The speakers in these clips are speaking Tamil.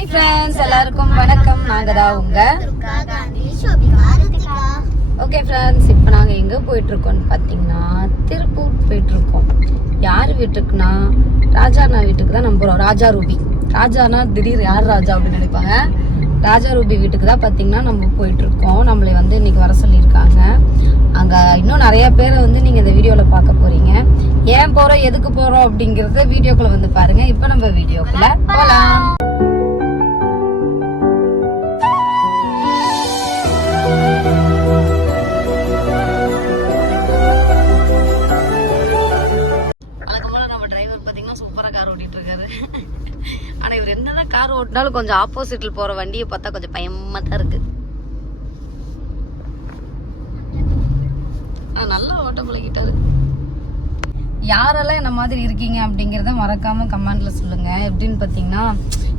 ஹாய் ஃப்ரெண்ட்ஸ் எல்லாருக்கும் வணக்கம். நாங்க தான் உங்க ஓகே ஃப்ரெண்ட்ஸ் இப்போ நாங்க எங்க போயிட்டு இருக்கோம்னு பார்த்தீங்கன்னா திருப்பூர் போயிட்டு இருக்கோம் யார் வீட்டுக்குன்னா ராஜாண்ணா வீட்டுக்கு தான் நம்ம போறோம் ராஜா ரூபி. ராஜானா திடீர் யார் ராஜா அப்படின்னு நினைப்பாங்க? ராஜா ரூபி வீட்டுக்கு தான் பார்த்தீங்கன்னா நம்ம போயிட்டு இருக்கோம் நம்மளை வந்து இன்னைக்கு வர சொல்லியிருக்காங்க. அங்க இன்னும் நிறைய பேரை வந்து நீங்க இந்த வீடியோல பார்க்க போறீங்க. ஏன் போறோம்? எதுக்கு போறோம் அப்படிங்கறத வீடியோக்குள்ள வந்து பாருங்க. இப்போ நம்ம வீடியோக்குள்ள போலாம். ஓட்டினாலும் கொஞ்சம் ஆப்போசிட்டில் போகிற வண்டியை பார்த்தா கொஞ்சம் பயமாக தான் இருக்கு நல்லா ஓட்ட பழகிட்டாரு. யாரெல்லாம் என்ன மாதிரி இருக்கீங்க அப்படிங்கிறத மறக்காம கமெண்ட்ல சொல்லுங்க. எப்படின்னு பார்த்தீங்கன்னா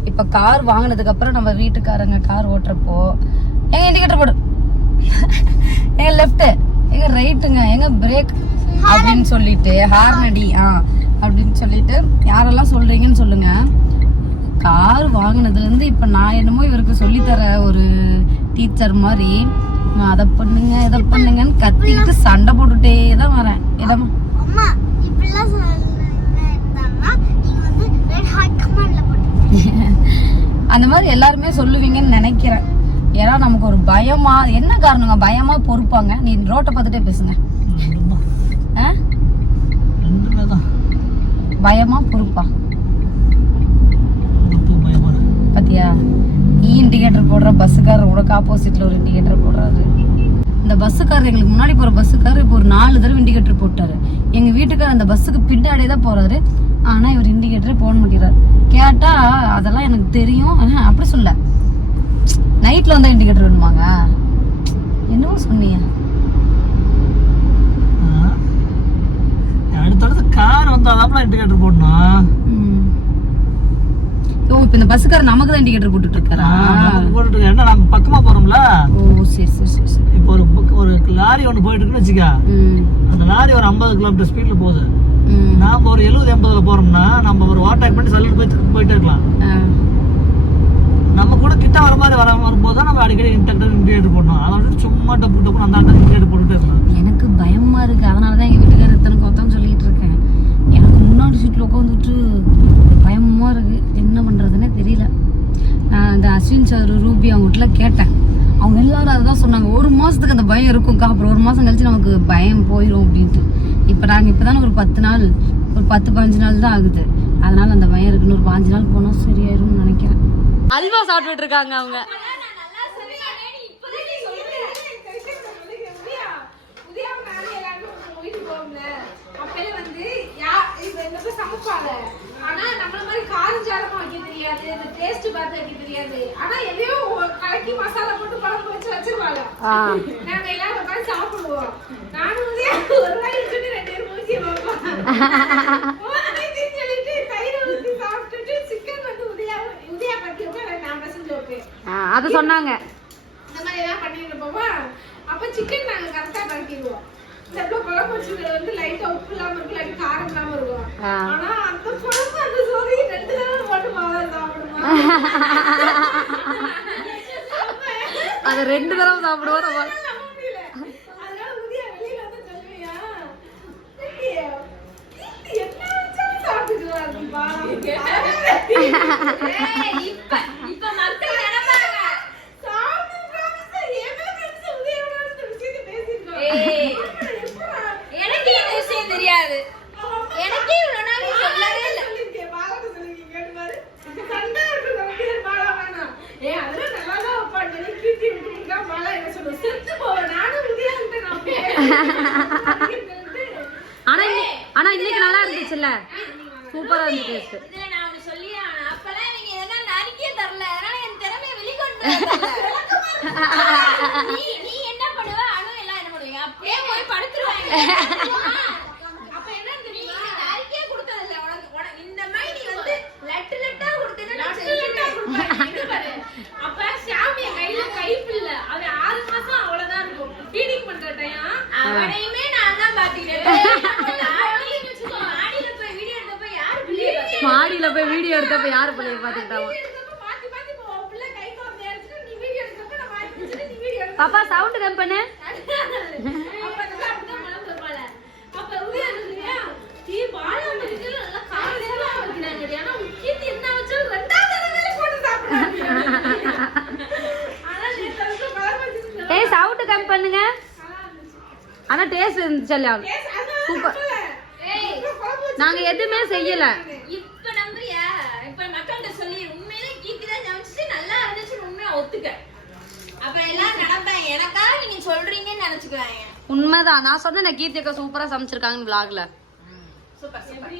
இப்போ கார் வாங்கினதுக்கு அப்புறம் நம்ம வீட்டுக்காரங்க கார் ஓட்டுறப்போ எங்க இண்டிகேட்டர் போடு. எங்க லெஃப்ட் எங்க ரைட்டுங்க எங்க பிரேக் அப்படின்னு சொல்லிட்டு ஹார்ன் அடி ஆ அப்படின்னு சொல்லிட்டு யாரெல்லாம் சொல்றீங்கன்னு சொல்லுங்க. கார் வாங்கினதுல இருந்து இப்ப நான் என்னமோ இவருக்கு சொல்லித்தர ஒரு டீச்சர் மாதிரி நான் அதை பண்ணுங்க இதை பண்ணுங்கன்னு கத்திக்கிட்டு சண்டை போட்டுட்டே தான் வரேன். இடம் அம்மா இப்படிலாம் இருந்தாங்கன்னா நீங்க வந்து ரெட் ஹார்ட் கமெண்ட்ல போட்டுருங்க அந்த மாதிரி எல்லாருமே சொல்லுவீங்கன்னு நினைக்கிறேன். ஏன்னா நமக்கு ஒரு பயமா என்ன காரணங்க? பயமா பொறுப்பாங்க. நீ ரோட்டை பார்த்துட்டே பேசுங்க. ஆ? ரெண்டுமே தான் பயமா பொறுப்பா இப்போ பயமா இருக்கு. பாத்தியா நீ இண்டிகேட்டர் போடுற பஸ்ஸுக்காரர் உனக்கு ஆப்போசிட்ல ஒரு இண்டிகேட்டர் போடுறாரு. இந்த பஸ்ஸுக்காரர் எங்களுக்கு முன்னாடி போற பஸ்ஸுக்காரர் இப்போ ஒரு நாலு தடவை இண்டிகேட்டர் போட்டாரு. எங்க வீட்டுக்காரர் அந்த பஸ்ஸுக்கு பின்னாடியே தான் போறாரு. ஆனா இவர் இண்டிகேட்டரே போட மாட்டேறாரு கேட்டா அதெல்லாம் எனக்கு தெரியும். அப்படி சொல்ல. நைட்ல வந்தா இண்டிகேட்டர் வேணுமாங்க? என்னவோ சொன்னீங்க. அடுத்தடுத்து கார் வந்து அதாப்புல இண்டிகேட்டர் போடணும். ஓ இப்போ இந்த பஸ்ஸுக்காரர் நமக்கு தான் இண்டிகேட்டர் போட்டுட்டு இருக்காரா போட்டுட்டு இருக்கு. ஏன்னா நம்ம பக்கமா போறோம்ல? ஓ சரி சரி சரி சரி. இப்போ ஒரு ஒரு லாரி ஒன்று போயிட்டு இருக்குன்னு வச்சுக்க அந்த லாரி ஒரு ஐம்பது கிலோமீட்டர் ஸ்பீட்ல போகுது. நாம ஒரு எழுபது எண்பதுல போறோம்னா நம்ம ஒரு ஓவர்டேக் பண்ணி சல்லிட்டு போயிட்டு போயிட்டே இருக்கலாம். நம்ம கூட கிட்ட வர மாதிரி வர வரும்போது தான் நம்ம அடிக்கடி இன்டெக்டர் இண்டிகேட்டர் போடணும். அதை சும்மா டப்பு டப்புன்னு அந்த இண்டிகேட்டர் போட்டுட்டே இருக்கணும் எனக்கு பயமா இருக்கு. அதனால தான் எங்க வீட்டுக்காரர் இத்தனை கொத்தம் எனக்கு முன்னாடி சீட்டில் உட்காந்துட்டு பயமா இருக்குது என்ன பண்ணுறதுன்னே தெரியல. நான் இந்த அஸ்வின் சார் ரூபி அவங்ககிட்ட கேட்டேன். அவங்க எல்லாரும் அதுதான் சொன்னாங்க. ஒரு மாதத்துக்கு அந்த பயம் இருக்கும்க்கா. அப்புறம் ஒரு மாதம் கழிச்சு நமக்கு பயம் போயிடும் அப்படின்ட்டு. இப்போ நாங்கள் இப்போ தானே ஒரு பத்து நாள் ஒரு பத்து பதினஞ்சு நாள் தான் ஆகுது. அதனால் அந்த பயம் இருக்குன்னு ஒரு பாஞ்சு நாள் போனால் சரியாயிரும்னு நினைக்கிறேன். அல்வா சாப்பிட்டுட்டு இருக்காங்க அவங்க அப்பயே வந்து யா- இது என்னது சமைப்பாங்க. ஆனா நம்மள மாதிரி காரஞ்சாரமா வைக்க தெரியாது இந்த taste பார்த்து வைக்க தெரியாது. ஆனா எதையோ கலக்கி மசாலா போட்டு குழம்பு வச்சு வச்சிருவாங்க. நாங்க எல்லாரும் உட்கார்ந்து சாப்பிடுவோம். நானும் வந்து ஒரு வாய் வச்சுட்டு ரெண்டு பேரும் வைப்போம் ஊத்தி சொல்லிட்டு தயிரை ஊத்தி சாப்பிட்டுட்டு சிக்கன் வந்து உதயா உதயா பத்தி வைப்பேன் நான் வைப்பேன் அது சொன்னாங்க. இந்த மாதிரி எல்லாம் பண்ணிட்டு இருப்போமா? அப்ப சிக்கன் நாங்க கரெக்டா கலக்கிடுவோம். இந்த இடத்துல குழம்பு வச்சுக்கிறது வந்து லைட்டா உப்பு இல்லாம இருக்கும் இல்லாட்டி காரம் இல்லாம இருக்கும் ஆ. ஆனா அந்த குழம்பு அந்த சோறு ரெண்டு தடவை போட்டு மாதா சாப்பிடுமா? அதை ரெண்டு தடவை சாப்பிடுவோம் நம்ம. மாடியில போய் வீடியோ எடுத்தப்ப யாரு பிள்ளைய பாத்துக்கிட்டாவோ பாப்பா சவுண்ட் கம்பெனு ஆனா டேஸ்ட் இருந்துச்சு இல்லையா சூப்பர் ஏய், நாங்க எதுவுமே செய்யல. இப்ப நம்புறியா? இப்ப மக்கள்கிட்ட சொல்லி, உண்மையிலே நல்லா உண்மையா ஒத்துக்க. அப்புறம் நீங்க சொல்றீங்கன்னு. உண்மைதான். நான் சொன்னேன் நான் கீர்த்தி அக்கா சூப்பரா சமைச்சிருக்காங்கன்னு சூப்பர், சூப்பர்.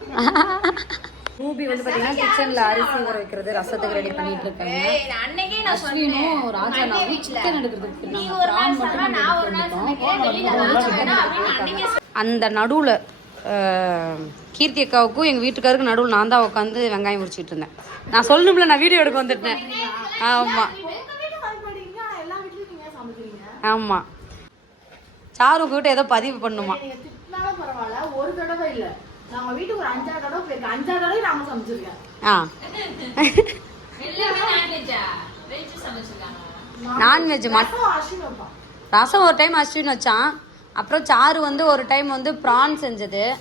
ரூபி வந்து பாத்தீங்கன்னா கிச்சன்ல அரிசி ஊற வைக்கிறது ரசத்துக்கு ரெடி பண்ணிட்டு இருக்காங்க. ஏய், நான் அன்னைக்கே நான் அஸ்வினும் வீட்ல. சிக்கன் எடுக்கிறதுக்கு நீ போயிருந்தாங்க. ஒரு நாள் பிரான் சொன்னா, மட்டும் அப்படின்னு அன்னைக்கே அந்த நடுவுல கீர்த்தி அக்காவுக்கும் எங்க வீட்டுக்காருக்கு நடுவுல நான் தான் உட்காந்து வெங்காயம் உரிச்சிட்டு இருந்தேன். நான் சொல்லணும்ல நான் வீடியோ எடுக்க வந்துட்டேன். ஆமா. ஆமா. சாரு கிட்ட ஏதோ பதிவு பண்ணுமா? ஒரு தடவை இல்ல. நாங்க வீட்டுக்கு ஒரு அஞ்சாறு தடவை போயிருக்கோம் அஞ்சாறு தடவை நாங்க சமைச்சிருக்கேன். ஆ. நான்வெஜ் மட் ரசம் ஒரு டைம் அஸ்வின் வச்சான். அப்புறம் சாரு வந்து ஒரு டைம் வந்து ப்ரான் செஞ்சது.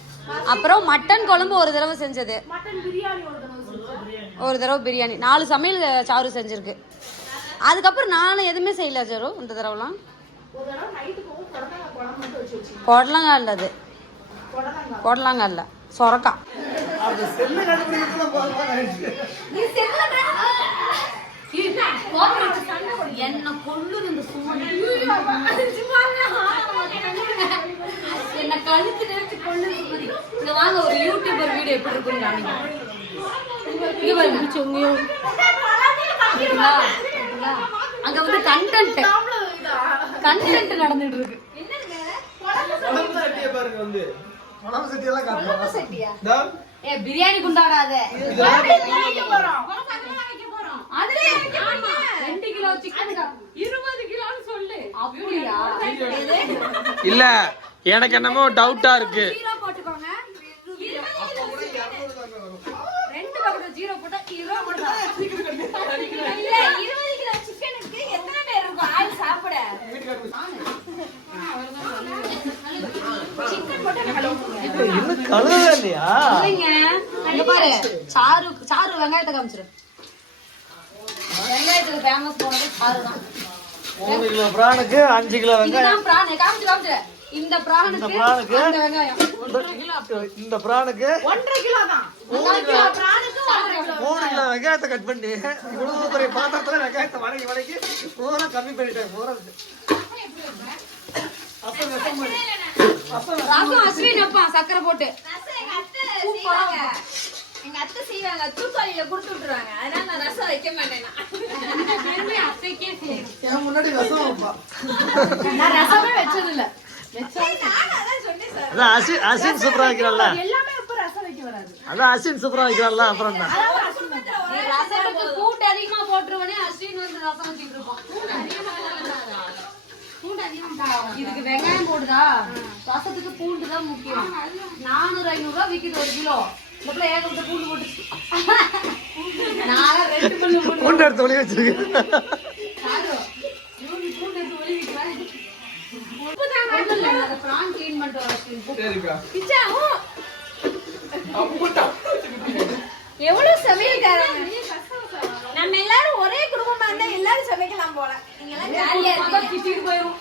அப்புறம் மட்டன் குழம்பு ஒரு தடவை செஞ்சது. மட்டன் பிரியாணி ஒரு தடவை பிரியாணி. நாலு சமையல் சாரு செஞ்சிருக்கு. அதுக்கப்புறம் நானும் எதுவுமே செய்யல சாரு இந்த தடவைலாம். புடலங்காய் குழம்பு மட்டும் வச்சு வச்சு புடலங்காய் இல்லை அது. புடலங்காய் இல்லை. சொரக்கா. என்ன கொல்லுது இந்த என்ன கழுத்து இங்க வாங்க ஒரு யூடியூபர் வீடியோ எப்படி இருக்குன்னு காமிங்க. இங்க சொங்கியும்? அங்க வந்து கண்டென்ட் கண்டென்ட் நடந்துட்டு இருக்கு. சட்டியெல்லாம் காட்டுறோம். ஏ பிரியாணி குண்டாடாத. ரெண்டு கிலோ சிக்கன் இருபது கிலோன்னு சொல்லு. அப்படியா? இல்ல எனக்கு என்னமோ டவுட்டா இருக்கு. ஜீரோ போட்டுக்கோங்க. ரெண்டு பக்கத்துல ஜீரோ போட்டா கிலோ. போட்டா இல்ல இருபது கிலோ சிக்கனுக்கு எத்தனை பேர் இருக்கும்? ஆள் சாப்பிட. இன்னும் கழுவவே இல்லையா இல்லைங்க. இங்க பாரு. சாரு சாரு வெங்காயத்தை காமிச்சிரு. வெங்காயத்துக்கு ஃபேமஸ் போனது சாரு தான் மூணு கிலோ பிரானுக்கு அஞ்சு கிலோ வெங்காயம். பிரான். காமிச்சு இந்த பிரானுக்கு வெங்காயம். இந்த பிரானுக்கு ஒன்றரை கிலோ தான். மூணு கிலோ. வெங்காயத்தை கட் பண்ணி இவ்வளவு பெரிய பாத்திரத்துல வெங்காயத்தை பூரா கம்மி பண்ணிட்டேன் பூரா அப்ப விஷம் பண்ணி அப்ப ரசம் அஸ்வின் அப்பா சக்கரை போட்டு. ரசம் எங்க அத்தை செய்வாங்க. எங்க அத்தை செய்வாங்க. தூக்காளியில கொடுத்து விட்டுருவாங்க. அதனால நான் ரசம் வைக்க மாட்டேன் நான். என் முன்னாடி விஷம் வைப்பா. நான் ரசமே வச்சது இல்ல நானும் அதான் சொன்னேன் சார். அதான் அசி அசின் சூப்பரா வைக்கிறான்ல எல்லாமே இப்ப ரசம் வைக்க வராது. அதான் அசின் சூப்பரா வைக்கிறான்ல அப்புறம் ரசத்துக்கு கூட்டு அதிகமா போட்டுருவனே அஸ்வின் வந்து ரசம் வச்சுட்டு இருப்பான். இதுக்கு வெங்காயம் போடுதா? ரசத்துக்கு பூண்டு தான் முக்கியம். நானூறு ஐநூறு ரூபா விக்குது ஒரு கிலோ. இந்த ஏகப்பட்ட பூண்டு போட்டு நாளா ரெண்டு பூண்டு பூண்டு எடுத்து ஒளி வச்சிருக்கு. சாரு, இவங்க பூண்டு எடுத்து ஒளி வைக்கிறான். ஒண்ணும் இல்ல, நான் அதை prawn clean பண்ணிட்டு வரேன் அஸ்வின். பிச்சாவும் எவ்வளவு சமையல்காரங்க? நம்ம எல்லாரும் ஒரே குடும்பமா இருந்தா எல்லாரும் சமைக்கலாம் போல. நீங்க எல்லாம் ஜாலியா இருக்கீங்க போயிரும்.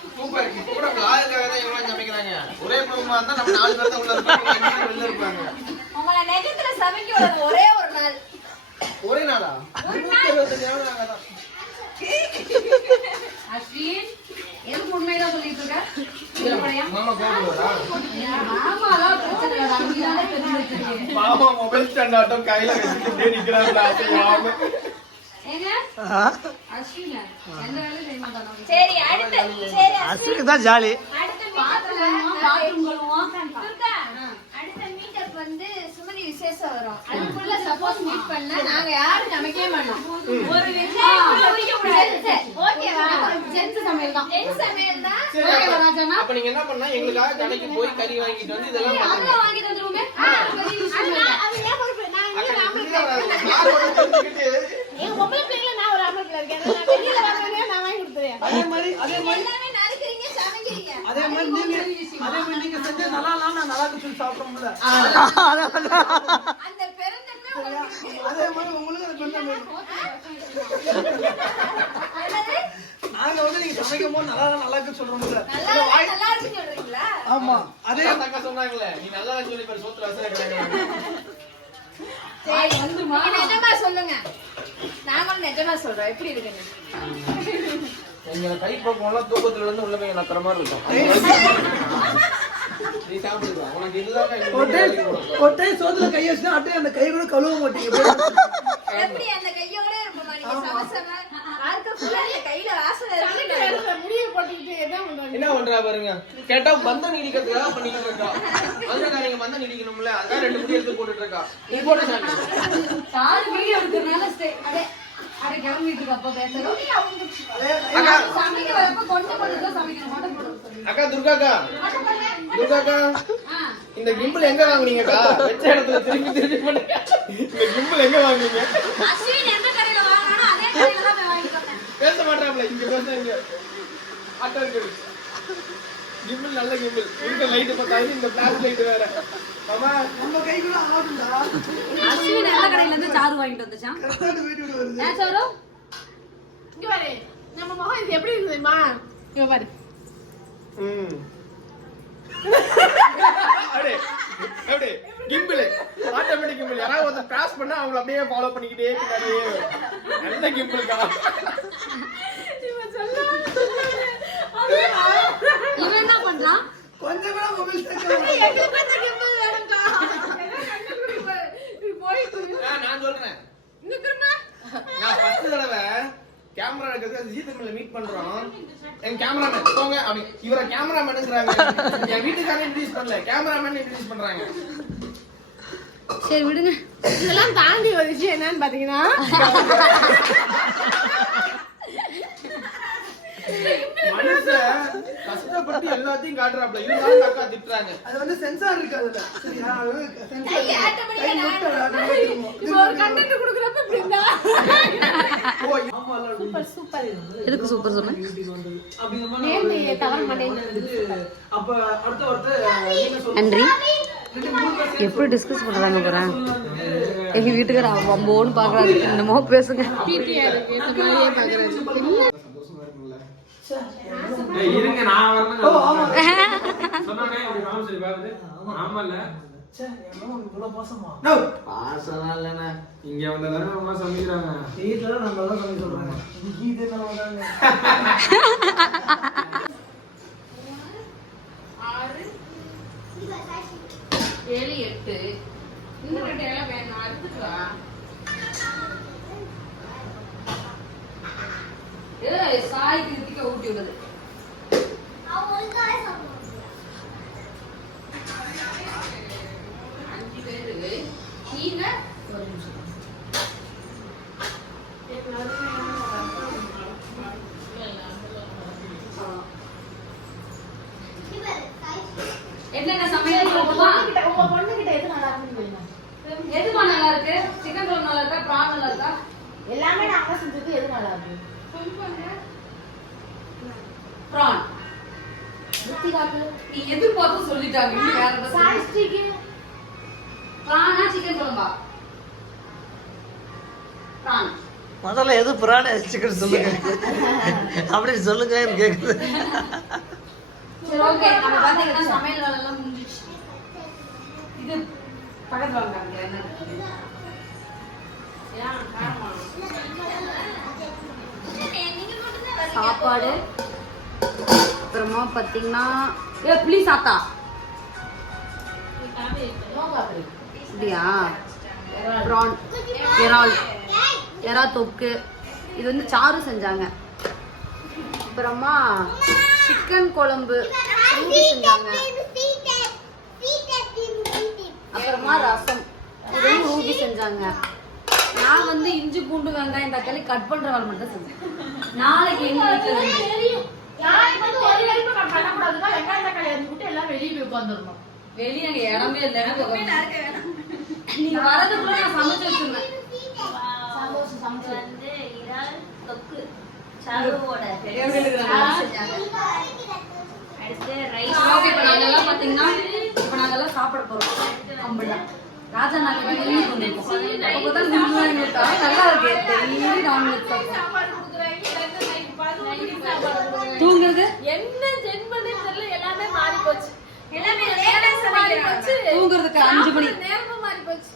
ஒரே குடும்பமா இருந்தா நம்ம நாலு பேர் தான் உள்ள இருப்பாங்க. வெளில இருப்பாங்க? உங்களை நெஜத்துல சமைக்க விடுறது ஒரே ஒரு நாள். ஒரே நாளா? இருபத்தஞ்சு நாள் நாங்க தான். அஸ்வின், எதுக்கு உண்மையதான் சொல்லிட்டு இருக்க? மாமா கோபுரா பிரச்சனை மொபைல் ஸ்டாண்ட் ஆட்டம் கையில வச்சுட்டு நிக்கிறாரு அசையாம ஏங்க? அஸ்வின், எந்த வேலையும் செய்ய மாட்டானா? சரி அடுத்த சரி அசினுக்கு தான் ஜாலி. வந்து சுமதி விசேஷம் வரும். அதுக்குள்ள சப்போஸ் மீட் பண்ணா நாங்க யாரும் சமைக்கவே மாட்டோம். ஒரு ஓகேவா ஜென்ஸ் சமையல் தான். என் சமையல் தான். ஓகேவா, ராஜாண்ணா? அப்ப நீங்க என்ன பண்ணா எங்களுக்காக கடைக்கு போய் கறி வாங்கிட்டு வந்து இதெல்லாம் பண்ணுங்க. அதெல்லாம் வாங்கி தந்துருவோமே. பெரிய விஷயம் இல்லை. அது ஏன் பொறுப்பு நான் அக்கா, நீ வெளியில வர- நான் ஒண்ணு தெரிஞ்சுக்கிட்டு எங்க பொம்பளை பிள்ளைங்கள வெளியில நான் வாங்கி கொடுத்துறேன். அதே மாதிரி அதே மாதிரி. எல்லாமே நறுக்குறீங்க சமைக்கிறீங்க. அதே மாதிரி நீங்க அதே மாதிரி நீங்க செஞ்சா நல்லா இல்லாம நான் நல்லா இருக்கு சொல்லி சாப்பிடுறோம்ல. அந்த இருக்கு. அதே மாதிரி உங்களுக்கு அது. நாங்க வந்து நீங்க சமைக்கும் போது நல்லா நல்லா இருக்கு சொல்றோம்ல. நல்லா இருக்கு, நல்லா இருக்குன்னு சொல்றீங்களா? ஆமா. அதே அக்கா சொன்னாங்களே நீ நல்லா சொல்லி பாரு சோத்துல வசதி கிடையாது சரி வந்துருமா? நிஜமா சொல்லுங்க. நாங்களும் நிஜமா சொல்றோம் எப்படி இருக்குன்னு? எங்க கை பக்கம் எல்லாம் தூக்கத்துல இருந்து உள்ள போய் நக்கிற மாதிரி இருக்கும். டைம் சோத்துல கை வச்சுனா அப்படியே அந்த கை கூட கழுவ மாட்டீங்க. எப்படி அந்த கையோட இருப்போமா நீங்க சமைச்சா என்ன பண்றா பாருங்க. கேட்டா பந்தம் நீடிக்கிறதுக்காக பண்ணிட்டு இருக்கா? அதுதான் நீங்க பந்தம் நீடிக்கணும்ல. அதான் ரெண்டு முடி எடுத்து போட்டுட்டு இருக்கா. நீ போட்டு சாமி. கார் வீடியோ எடுக்கிறதுனால ஸ்டே அடே அடே கிளம்பிட்டு இருக்க அப்பா பேசுறோம் அக்கா. சமைக்க வரப்ப கொஞ்சம் கொஞ்சம் தான் சமைக்கணும். மட்டும் போடுங்க அக்கா துர்காக்கா. துர்காக்கா. இந்த கிம்பிள் எங்க வாங்குனீங்கக்கா? வெச்ச இடத்துல திருப்பி திருப்பி பண்ணுங்க இந்த கிம்பிள் எங்க வாங்குனீங்க? அஸ்வின் கடையில வாங்கினானோ அதே கடையில தான் போய் வாங்கிட்டு வந்தேன் பேச மாட்டாப்ல இங்க பேச இங்க. ஆட்டோ கிம்பிள் நல்ல கிம்பிள் இருக்க லைட் பார்த்தாலும் இந்த பிளாக் லைட் வேற. மாமா நம்ம கை கூட ஆகும்டா அஸ்வின் எந்த கடையில இருந்து சாறு வாங்கிட்டு வந்துச்சான் கரெக்டான வீடியோ வருது. ஏன் சாரு? இங்க பாரு. நம்ம முகம் இது எப்படி இருக்கு தெரியுமா இங்க பாரு. ம். அப்படியே அப்படியே கிம்பிள் ஆட்டோமேட்டிக் கிம்பிள் யாராவது ஒருத்தர் கிராஸ் பண்ணா அவங்கள அப்படியே ஃபாலோ பண்ணிக்கிட்டே பின்னாடியே. நல்ல கிம்பிள்க்கா இவன் என்ன பண்றான்? கொஞ்சம் கூட மொபைல் நான் சொல்றேன். நான் ஃபர்ஸ்ட் தடவை கேமரா எடுக்கிறது ஜி தமிழ்ல மீட் பண்றோம். என் கேமராமேன் போங்க. அப்படி இவரை கேமராமேனுங்கிறாங்க என் வீட்டுக்காரன் இன்ட்ரடியூஸ் பண்ணல. கேமராமேன் இன்ட்ரடியூஸ் பண்றாங்க. சரி விடுங்க. இதெல்லாம் தாண்டி ஒரு விஷயம் என்னன்னு பாத்தீங்கன்னா மனுஷன் கஷ்டப்பட்டு எல்லாத்தையும் காட்டுறாப்ல. இருந்தாலும் அக்கா திட்டுறாங்க. அது வந்து சென்சார் இருக்கு அதுல. சரியா எதுக்கு சூப்பர் சொன்ன. நன்றி. எப்படி டிஸ்கஸ் பண்றாங்க போறேன் எங்க வீட்டுக்கார அம்போன்னு பாக்குறாரு. என்னமோ பேசுங்க. இருங்க நான். சொன்னானே அப்படி பாக்குது. ஆமால இங்க வந்த அவங்க சமைக்கிறாங்க வீட்டுல நம்ம தான் சொல்லி சொல்றாங்க. இன்னைக்கு இது நம்ம தாங்க. ஏழு எட்டு. இந்த ரெண்டு எல்லாம் வேணும். வா. கிருத்திக்க ஊட்டி விடுது. அஞ்சு நீங்க ஒரு நிமிஷம். என்னென்ன சமையல் உங்க பொண்ணு கிட்ட எது நல்லா இருக்குன்னு. எதுமா நல்லா இருக்கு சிக்கன் குழம்பு நல்லா இருக்கா ப்ரான் நல்லா இருக்கா எல்லாமே நாங்க செஞ்சது எது நல்லா இருக்கு ப்ரான் நீ எதிர்பார்த்து சொல்லிட்டாங்க? ப்ரானா சிக்கன் குழம்பா ப்ரான் முதல்ல எது புராண சிக்கன் சொல்லுங்க. அப்படி சொல்லுங்க கேக்குது. சரி ஓகே நம்ம பாத்தீங்கன்னா சமையல் வேலை எல்லாம் முடிஞ்சிச்சு இது பக்கத்துல வாங்க என்ன? சாப்பாடு. அப்புறமா பார்த்தீங்கன்னா ஏ ப்ளீஸ் ஆத்தா அப்படியா? ப்ரான் எறால் எறா தொக்கு. இது வந்து சாறு செஞ்சாங்க. அப்புறமா சிக்கன் குழம்பு. செஞ்சாங்க. அப்புறமா ரசம். இதுவும் ரூபி செஞ்சாங்க. நான் வந்து இஞ்சி பூண்டு வெங்காயம் தக்காளி கட் பண்ற வேலை மட்டும் செஞ்சேன். நாளைக்கு எங்க வீட்டுல நாளைக்கு வந்து ஒரு வேலைக்கும் நான் பண்ணக்கூடாதுன்னா வெங்காயம் தக்காளி அரிஞ்சு விட்டு எல்லாம் வெளியே போய் உட்காந்துடணும் வெளியே அங்க இடமே இல்லைன்னா நீங்க வரதுக்குள்ள நான் சமைச்சு வச்சிருந்தேன் சந்தோஷம் சமைச்சு வந்து இறால் தொக்கு எப்படி இருக்கிறாங்க? ஓகே இப்போ நாங்க எல்லாம் பாத்தீங்கன்னா இப்போ நாங்க எல்லாம் சாப்பிட போறோம். கம்பளா ராஜா நாங்க வெளியே கொண்டிருக்கோம் நல்லா இருக்கு. டெய்லி நான்வெஜ் சாப்பிடுறோம் தூங்குறது என்ன ஜென்மனே தெரியல எல்லாமே மாறி போச்சு எல்லாமே நேரம் மாறி போச்சு தூங்குறதுக்கு அஞ்சு மணி. நேரமும் மாறி போச்சு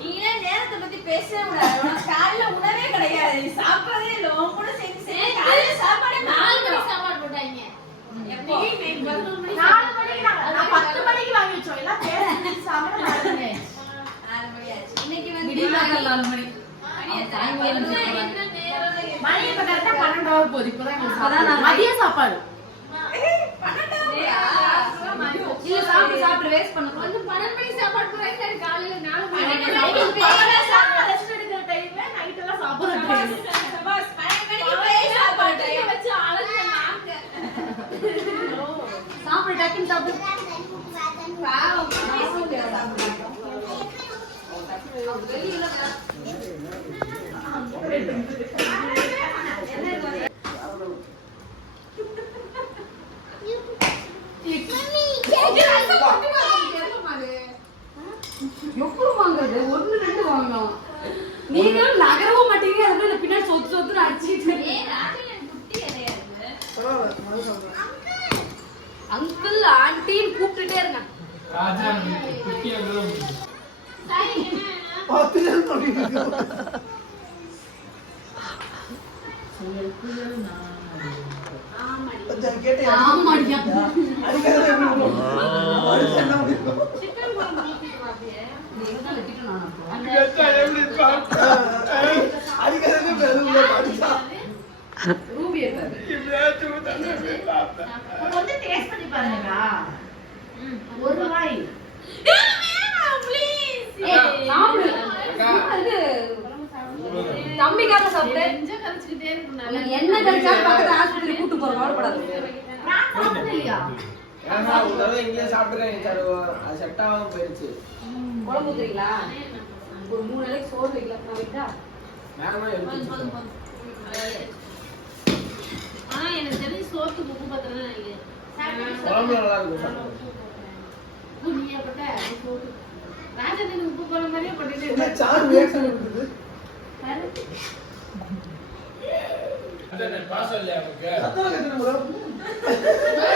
நீங்களே நேரத்தை பத்தி பேசவே கூடாது. உனக்கு உணவே கிடையாது. நீ சாப்பிடறதே இல்லை. உன் கூட சேர்ந்து சேர்ந்து காலையில சாப்பாடே நாலு மணிக்கு சாப்பாடு போட்டாங்க. எப்போ? பதினொரு மணிக்கு நான் பத்து மணிக்கு வாங்கி வச்சோம் எல்லாம் பேசி சாப்பிட மாட்டேங்க ஆறு மணி ஆச்சு இன்னைக்கு வந்து விடியற்காலை நாலு மணி. என்ன நேரம் மணி இப்ப கரெக்டா பன்னெண்டாவது போகுது இப்பதான் மதிய சாப்பாடு. இல்ல சாப்பிட்டு சாப்பிட்டு வேஸ்ட் பண்ண வந்து பன்னெண்டு மணிக்கு சாப்பாடு போறாங்க காலையில நாலு மணிக்கு ரெஸ்ட் டைம்ல நைட் எல்லாம் சாப்பிடுற டைம் பாஸ், எப்படி வாங்குறது ஒண்ணு ரெண்டு வாங்கலாம் நீங்க நகரவும் மாட்டீங்க அதுக்குள்ள பின்னாடி சொத்து சொத்து அடிச்சிட்டு அங்கிள் ஆண்டின்னு கூப்பிட்டுட்டே இருங்க ராஜா குட்டியா பத்து நாள் ஒரு வாய் தம்பிக்காக சாப்பிடு நெஞ்ச கரைச்சுக்கிட்டே இருக்கும் நல்லா. உனக்கு என்ன கிடைச்சாலும் பக்கத்துல ஆஸ்பத்திரி கூட்டு போற கவலைப்படாது. ஏன்னா ஒரு தடவை இங்கேயே சாப்பிட்டுருக்கேன் சார். அது செட் ஆகாம போயிருச்சு. குழம்பு ஊத்துறீங்களா? ஒரு மூணு நாளைக்கு சோறு வைக்கல நான் வேகமா எடுத்து ஆனா எனக்கு தெரிஞ்சு சோத்துக்கு உப்பு பத்திரம் இல்லை குழம்பு நல்லா இருக்கும் சோத்து ராஜன் உப்பு போற மாதிரியே பண்ணிட்டு என்ன சாரு? பாசம் இல்லையா அவருக்கு